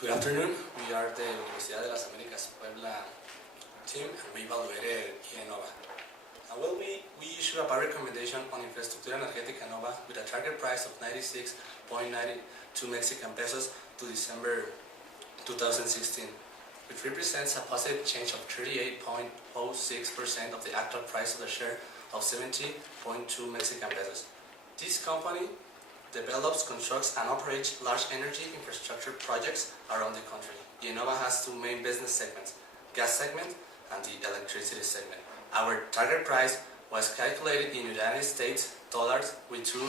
Good afternoon. We are the Universidad de las Américas Puebla team and we evaluated IEnova. We issued a buy recommendation on Infraestructura Energética Nova with a target price of 96.92 Mexican pesos to December 2016, which represents a positive change of 38.06% of the actual price of the share of 70.2 Mexican pesos. This company develops, constructs, and operates large energy infrastructure projects around the country. IEnova has two main business segments, gas segment and the electricity segment. Our target price was calculated in United States dollars with two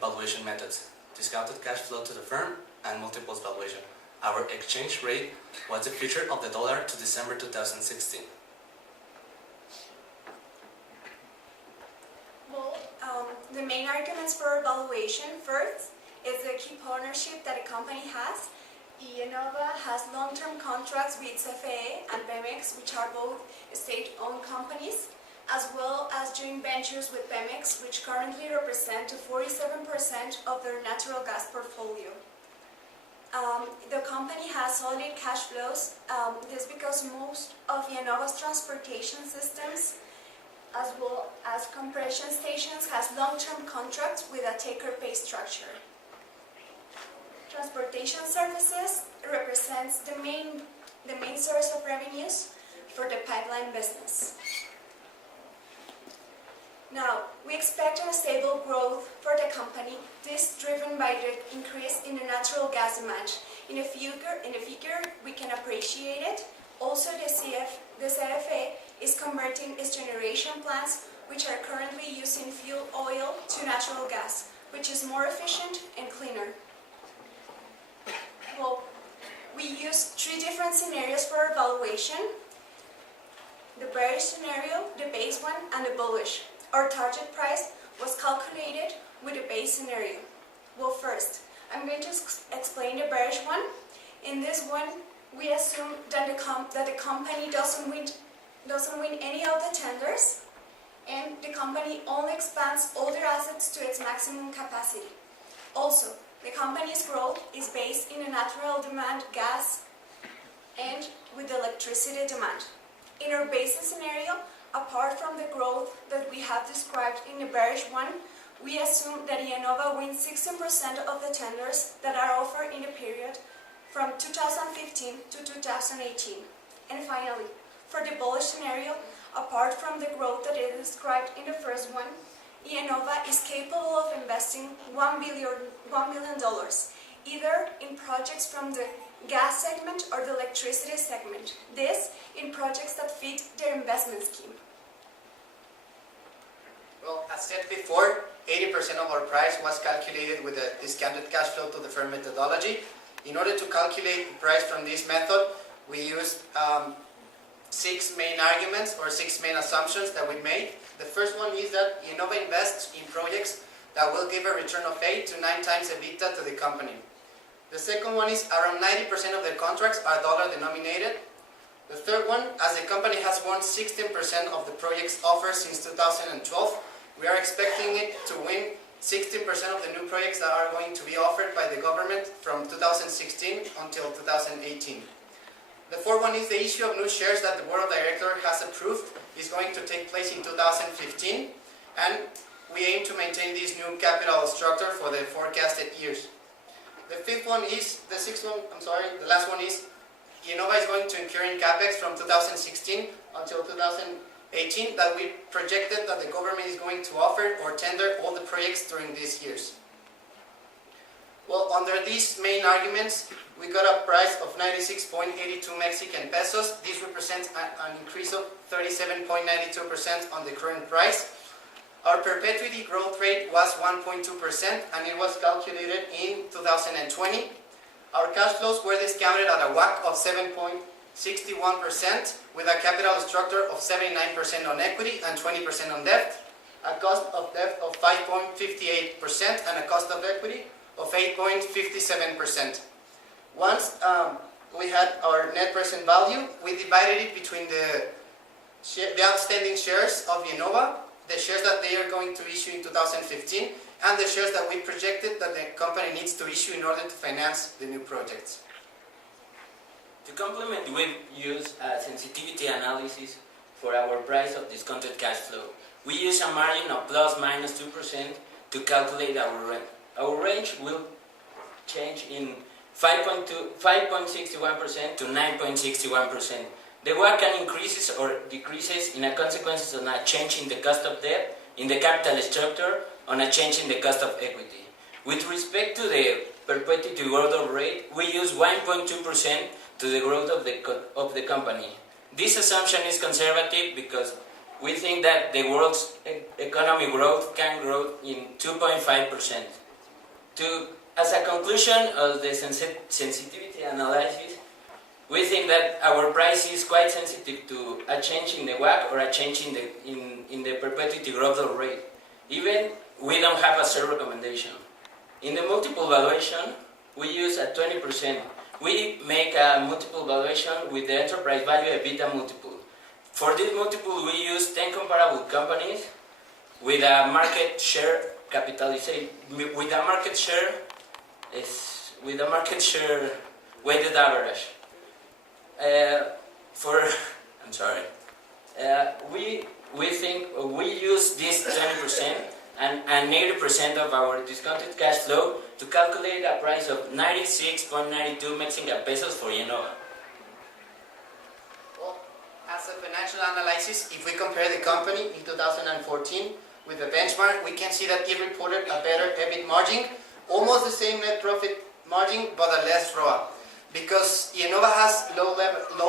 valuation methods, discounted cash flow to the firm and multiples valuation. Our exchange rate was the future of the dollar to December 2016. The main arguments for valuation, first, is the key partnership that a company has. IEnova has long-term contracts with CFE and Pemex, which are both state-owned companies, as well as joint ventures with Pemex, which currently represent 47% of their natural gas portfolio. The company has solid cash flows. This is because most of IEnova's transportation systems as well as compression stations has long-term contracts with a take-or-pay structure. Transportation services represents the main source of revenues for the pipeline business. Now, we expect a stable growth for the company. This is driven by the increase in the natural gas demand. In the figure, we can appreciate it. Also, the CFE is converting its generation plants, which are currently using fuel oil, to natural gas, which is more efficient and cleaner. Well, we used three different scenarios for evaluation: the bearish scenario, the base one, and the bullish. Our target price was calculated with the base scenario. Well, first, I'm going to explain the bearish one. In this one, we assume that the company doesn't win any of the tenders, and the company only expands all their assets to its maximum capacity. Also, the company's growth is based in a natural demand gas and with electricity demand. In our basis scenario, apart from the growth that we have described in the bearish one, we assume that IEnova wins 16% of the tenders that are offered in the period from 2015 to 2018. And finally, for the bullish scenario, apart from the growth that is described in the first one, IEnova is capable of investing $1 million, either in projects from the gas segment or the electricity segment. This in projects that fit their investment scheme. Well, as said before, 80% of our price was calculated with a discounted cash flow to the firm methodology. In order to calculate the price from this method, we used six main arguments or six main assumptions that we made. The first one is that IEnova invests in projects that will give a return of 8 to 9 times EBITDA to the company. The second one is around 90% of the contracts are dollar denominated. The third one, as the company has won 16% of the projects offered since 2012, we are expecting it to win 16% of the new projects that are going to be offered by the government from 2016 until 2018. The fourth one is the issue of new shares that the Board of Directors has approved is going to take place in 2015, and we aim to maintain this new capital structure for the forecasted years. The last one is IEnova is going to incur in CapEx from 2016 until 2018 that we projected that the government is going to offer or tender all the projects during these years. Well, under these main arguments, we got a price of 96.82 Mexican pesos. This represents an increase of 37.92% on the current price. Our perpetuity growth rate was 1.2% and it was calculated in 2020. Our cash flows were discounted at a WACC of 7.61% with a capital structure of 79% on equity and 20% on debt, a cost of debt of 5.58% and a cost of equity of 8.57%. Once we had our net present value, we divided it between the outstanding shares of IEnova, the shares that they are going to issue in 2015, and the shares that we projected that the company needs to issue in order to finance the new projects. To complement, we use a sensitivity analysis for our price of discounted cash flow. We use a margin of plus minus 2% to calculate our rent. Our range will change in 5.61% to 9.61%. The WACC can increases or decreases in a consequence of a change in the cost of debt, in the capital structure, on a change in the cost of equity. With respect to the perpetuity growth rate, we use 1.2% to the growth of the company. This assumption is conservative because we think that the world's economy growth can grow in 2.5%. As a conclusion of the sensitivity analysis, we think that our price is quite sensitive to a change in the WACC or a change in the perpetuity growth rate. Even we don't have a sell recommendation. In the multiple valuation, we use a 20%. We make a multiple valuation with the enterprise value EBITDA multiple. For this multiple, we use 10 comparable companies with a market share capitalization, with a market share weighted average. We think we use this 20% and 80% of our discounted cash flow to calculate a price of 96.92 Mexican pesos for Innova. Well, as a financial analysis, if we compare the company in 2014 with the benchmark, we can see that it reported a better EBIT margin, almost the same net profit margin, but a less ROA. Because Innova has low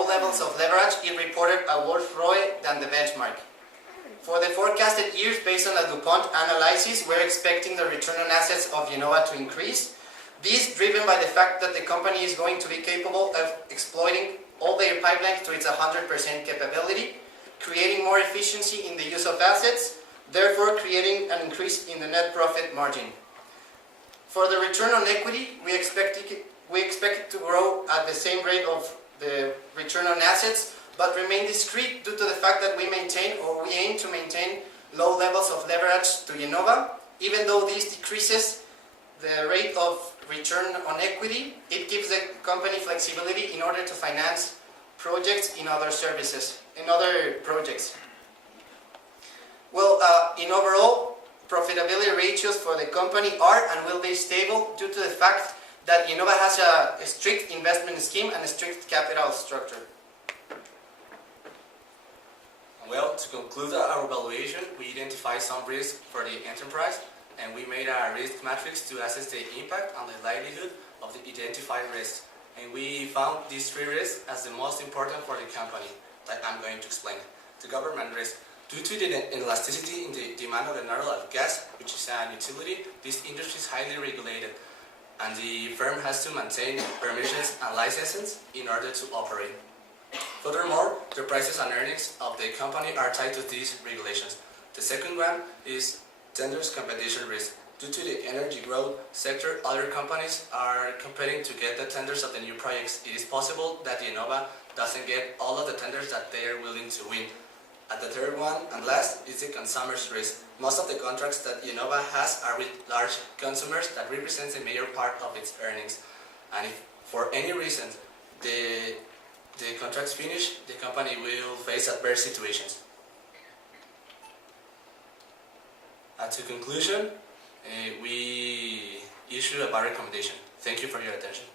levels of leverage, it reported a worse ROE than the benchmark. For the forecasted years, based on a DuPont analysis, we're expecting the return on assets of Innova to increase. This driven by the fact that the company is going to be capable of exploiting all their pipelines to its 100% capability, creating more efficiency in the use of assets, therefore creating an increase in the net profit margin. For the return on equity, we expect it to grow at the same rate of the return on assets, but remain discreet due to the fact that we aim to maintain low levels of leverage to Innova. Even though this decreases the rate of return on equity, it gives the company flexibility in order to finance projects in other services, in other projects. Well, in overall, profitability ratios for the company are and will be stable due to the fact that Innova has a strict investment scheme and a strict capital structure. Well, to conclude our evaluation, we identified some risks for the enterprise, and we made a risk matrix to assess the impact on the livelihood of the identified risks. And we found these three risks as the most important for the company, that I'm going to explain. The government risk. Due to the elasticity in the demand of the natural gas, which is an utility, this industry is highly regulated, and the firm has to maintain permissions and licenses in order to operate. Furthermore, the prices and earnings of the company are tied to these regulations. The second one is tenders competition risk. Due to the energy growth sector, other companies are competing to get the tenders of the new projects. It is possible that Innova doesn't get all of the tenders that they are willing to win. And the third one, and last, is the consumer's risk. Most of the contracts that Innova has are with large consumers that represents a major part of its earnings. And if for any reason the contracts finish, the company will face adverse situations. To conclusion, we issue a bad recommendation. Thank you for your attention.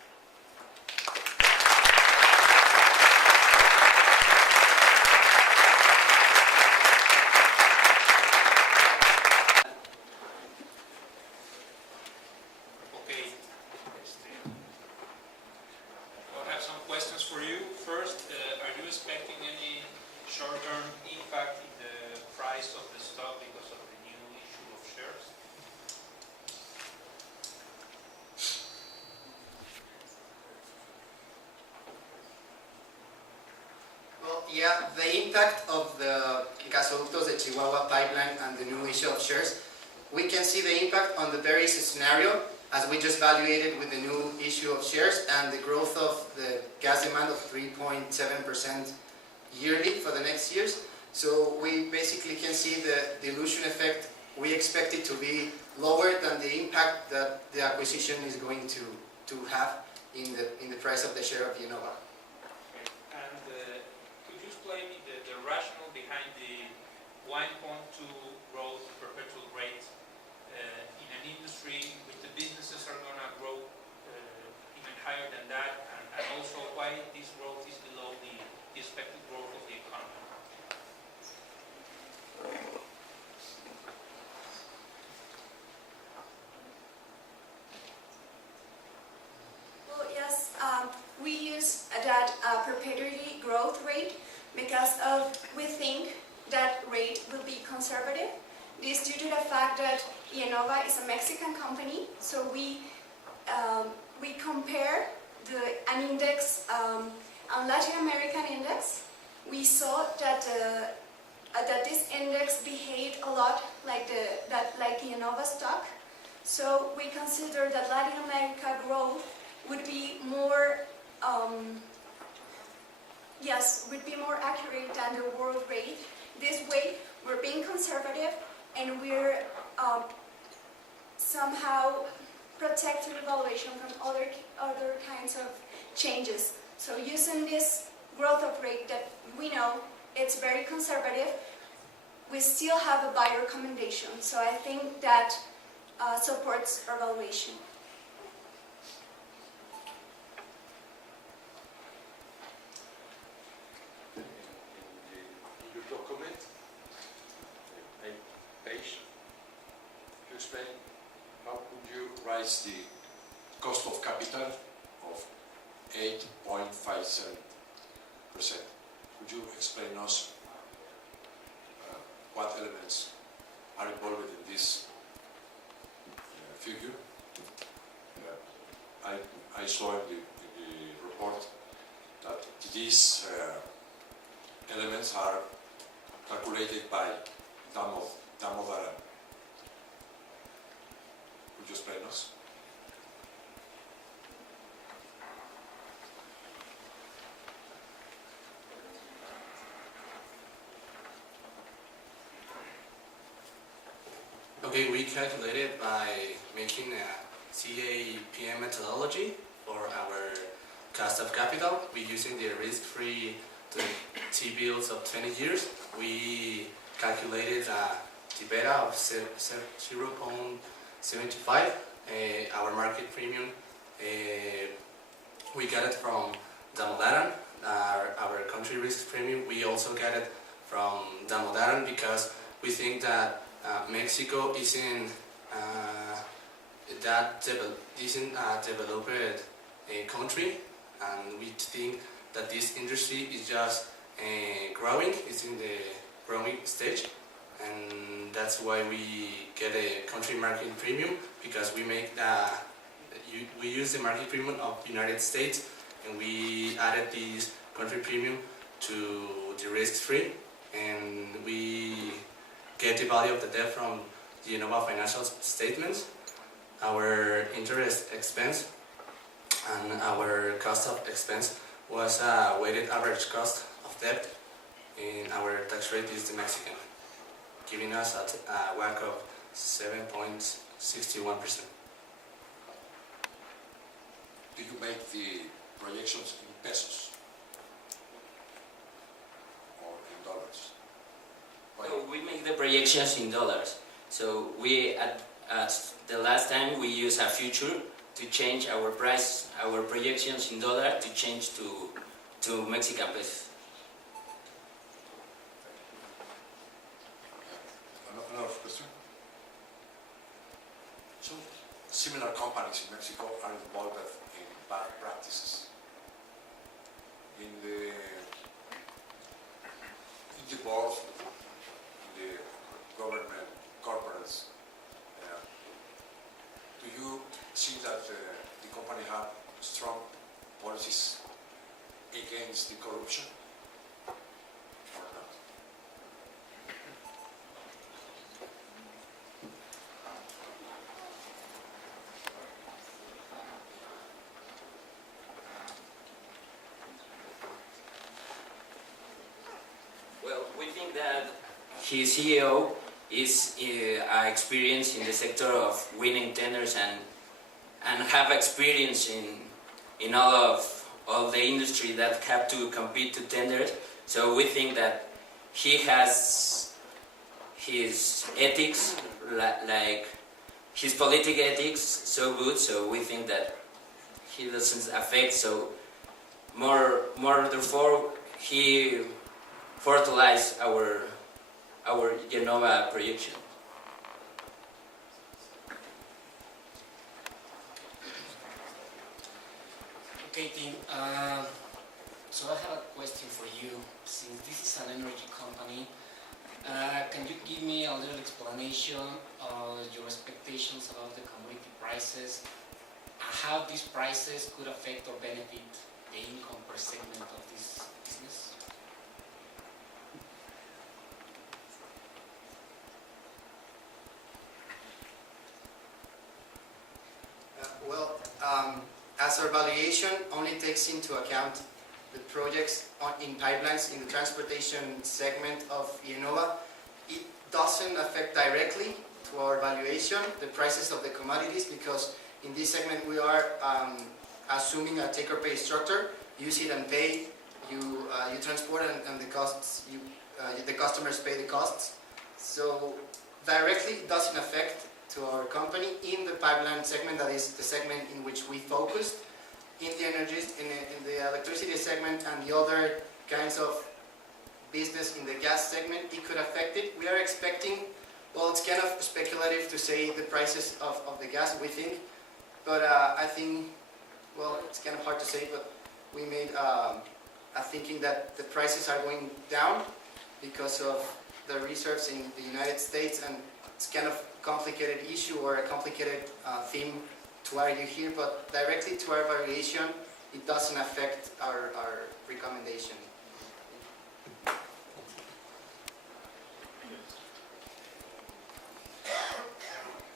short-term impact in the price of the stock because of the new issue of shares? Well, yeah, the impact of the Gasoductos de Chihuahua pipeline and the new issue of shares, we can see the impact on the various scenario as we just evaluated with the new issue of shares and the growth of the gas demand of 3.7% yearly for the next years. So we basically can see the dilution effect. We expect it to be lower than the impact that the acquisition is going to have in the price of the share of Innova. conservative. This due to the fact that Innova is a Mexican company, so we compare an index, a Latin American index. We saw that that this index behaved a lot like the Innova stock. So we consider that Latin America growth would be more would be more accurate than the world rate. This way, we're being conservative and we're somehow protecting evaluation from other kinds of changes. So using this growth of rate that we know it's very conservative, we still have a buy recommendation. So I think that supports our valuation. In your document, page, you explain how could you raise the cost of capital of 8.57%. Could you explain us what elements are involved in this figure? I saw in the report that these elements are calculated by Damodaran. Could you explain us? Okay, we calculated by making a CAPM methodology for our cost of capital. We're using the risk-free T-bills of 20 years. We calculated the beta of 0.75. Our market premium, we got it from Damodaran, our country risk premium. We also got it from Damodaran because we think that Mexico isn't developed country, and we think that this industry is just growing. It's in the growing stage, and that's why we get a country market premium, because we make we use the market premium of United States, and we added this country premium to the risk-free, and we get the value of the debt from the Innova financial statements, our interest expense, and our cost of expense was a weighted average cost of debt, and our tax rate is the Mexican, giving us a WACC of 7.61%. Do you make the projections in pesos or in dollars? So we make the projections in dollars. So we at the last time we use a future to change our price, our projections in dollar to change to Mexican pesos. Another question. So similar companies in Mexico are involved in bad practices. In the board, in the government, corporates, do you see that the company have strong policies against the corruption or not? Well, we think that his CEO is experienced in the sector of winning tenders and have experience in all the industry that have to compete to tenders. So we think that he has his ethics, like his political ethics, so good. So we think that he doesn't affect. So more therefore he fertilize our Innova projection. Okay, team. So I have a question for you. Since this is an energy company, Can you give me a little explanation of your expectations about the commodity prices, how these prices could affect or benefit the income per segment of this business? As our valuation only takes into account the projects in pipelines in the transportation segment of Innova, it doesn't affect directly to our valuation the prices of the commodities, because in this segment we are assuming a take-or-pay structure. Use it and pay. You transport and the costs. The customers pay the costs. So directly it doesn't affect to our company in the pipeline segment, that is the segment in which we focused. In the in the electricity segment and the other kinds of business in the gas segment, it could affect it. We are expecting, well, it's kind of speculative to say the prices of the gas, we think, but I think, well, it's kind of hard to say, but we made a thinking that the prices are going down because of the reserves in the United States, and it's kind of complicated issue or a complicated theme to argue here, but directly to our variation, it doesn't affect our recommendation.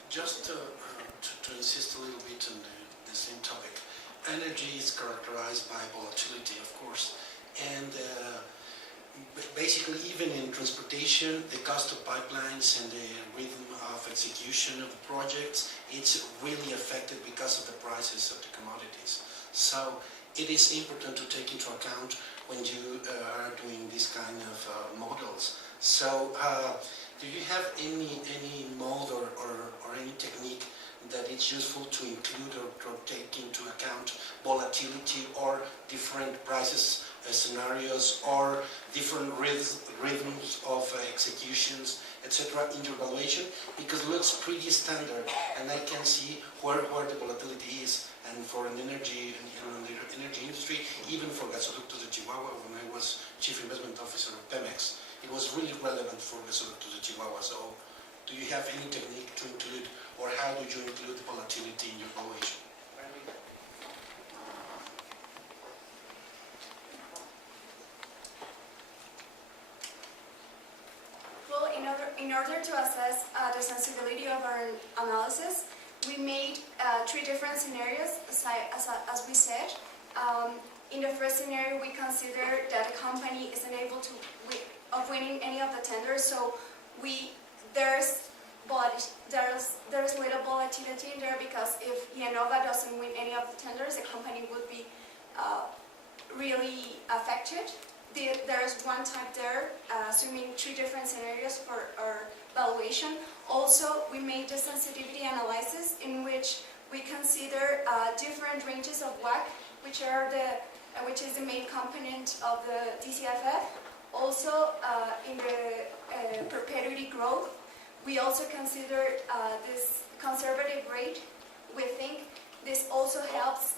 Just to insist a little bit on the same topic, energy is characterized by volatility, of course, and basically even in transportation, the cost of pipelines and the rhythm of execution of the projects, it's really affected because of the prices of the commodities. So it is important to take into account when you are doing this kind of models. So do you have any mode or any technique that it's useful to include or take into account volatility or different prices scenarios or different rhythms of executions, etc. in your valuation? Because it looks pretty standard, and I can see where the volatility is. And for an energy industry, even for Gasoductos de Chihuahua, when I was Chief Investment Officer of Pemex, it was really relevant for Gasoductos de Chihuahua. So do you have any technique to include, or how do you include volatility in your valuation? Well, in order to assess the sensibility of our analysis, we made 3 different scenarios, as we said. In the first scenario, we consider that the company isn't able to winning any of the tenders, so there's little volatility in there, because if Innova doesn't win any of the tenders, the company would be really affected. There's one type there, assuming 3 different scenarios for our valuation. Also, we made the sensitivity analysis in which we consider different ranges of WACC, which is the main component of the DCFF. Also, in the perpetuity growth, we also consider this conservative rate. We think this also helps